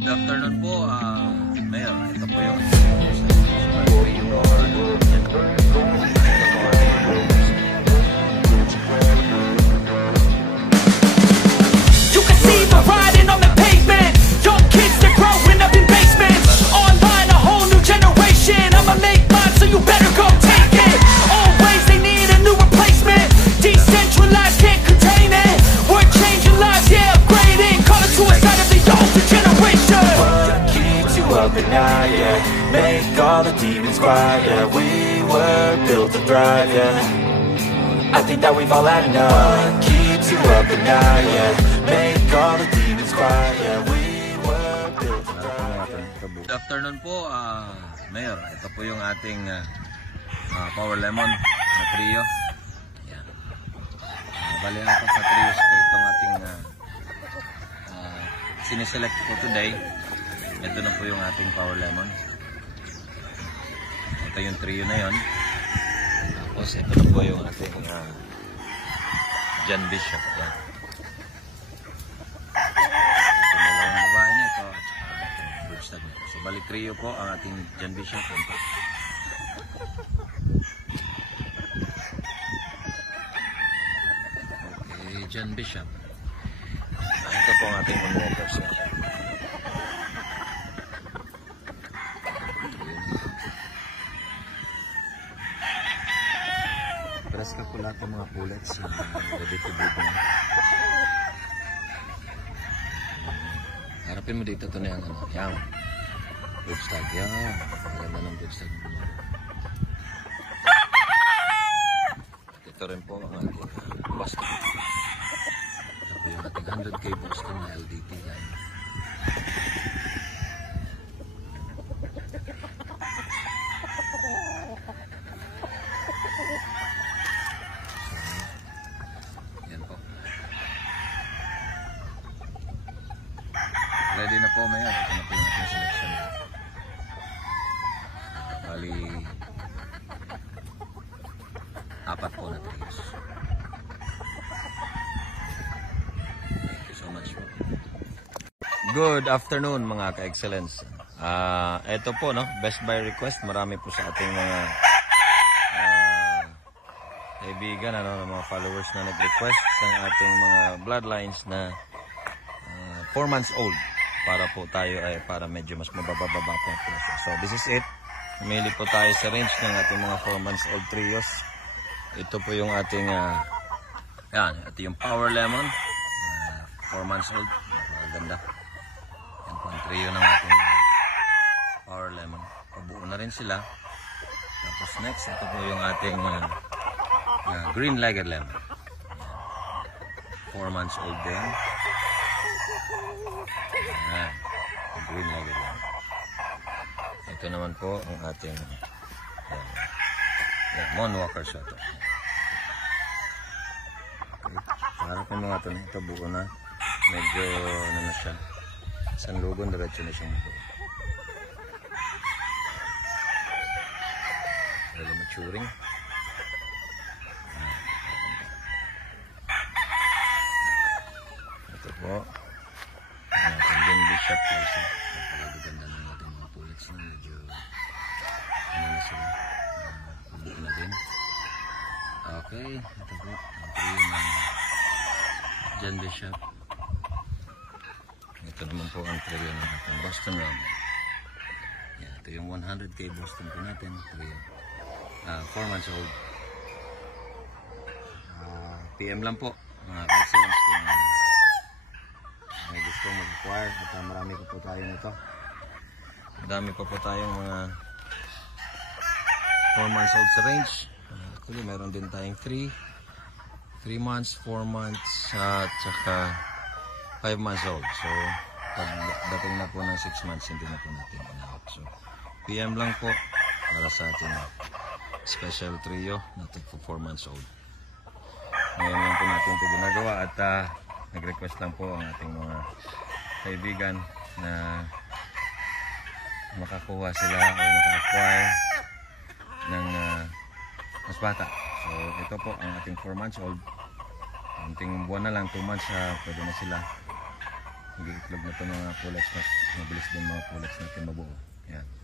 Good afternoon po, Mayor. Ito po yung You can see me riding on the pavement. Young kids, they're growing up in basements. Online, a whole new generation. I'ma make mine, so you better go take it. Always they need a new replacement. Decentralized, can't contain it. We're changing lives, yeah, upgrading. Call it suicide of the older generation. What keeps you up at night, yeah? Make all the demons quiet, yeah. We were built to thrive, yeah. I think that we've all had enough. What keeps you up at night, yeah? Make all the demons quiet, yeah. We were built to thrive, yeah. Good afternoon po, Mayor. Ito po yung ating Power Lemon na trio. Yan. Bali apat sa trios po itong ating siniselect po today. Ito na po yung ating Power Lemon. Ito yung trio na yon. Tapos ito na po yung ating John Bishop. Yan. Itong dalawang babae niya ito at saka itong broodstag niya. So bali trio po ang ating John Bishop. Okay, John Bishop. Ito po ang ating moonwalkers. Paras ka po lahat ng mga pullets ready to be done. Harapin mo dito ito na yung yung broodstag. Yan. Maganda ng broodstag. Ito rin po ang ating Boston. Ito po yung ating 100K Boston na LDT line. Ready na po, Mayor. Ito na po yung ating selection. Bali, apat po na trios. Thank you so much po. Good afternoon mga ka-excellence. Ito po, no? Best by request. Marami po sa ating mga kaibigan, mga followers na nag-request ng ating mga bloodlines na 4 months old. Para po tayo ay para medyo mas mabababa po ang presyo. So this is it. Pumili po tayo sa range ng ating mga 4 months old trios. Ito po yung ating yan, ito yung Power Lemon 4 months old. Maganda. Yan po ang trio ng ating Power Lemon. Pabuo na rin sila. Tapos next, ito po yung ating Green-Legged Lemon. 4 months old din. Ayan, Green-Legged Lemon. Ito naman po ang ating moonwalker siya ito. Okay. Harapin mga ito na ito, buo na. Medyo ano na siya. Sanlugon, diretso na siyang buo. Really maturing. Ito po. John Bishop po siya. Napakaganda ng ating mga pullets na medyo ano na sila hindi na din. Okay, ito po ang trio ng John Bishop. Ito naman po ang trio ng ating Boston Rum. Yeah, ito yung 100K Boston po natin trio. 4 months old. PM lang po mga excellence kung may gusto mag-acquire at marami pa po tayo nito. Madami pa po tayong mga 4 months old sa range. Actually meron din tayong 3 months, 4 months at saka 5 months old. So pagdating na po ng 6 months hindi na po natin in-out. So PM lang po para sa ating special trio na po 4 months old. Ngayon lang po natin ito ginagawa at nag-request lang po ang ating mga kaibigan na makakuha sila o maka-acquire ng mas bata. So ito po ang ating 4 months old. Konting buwan na lang, 2 months pwede na sila. itlog na ito mga pullets. Mabilis din mga pullets natin mabuo. Yan.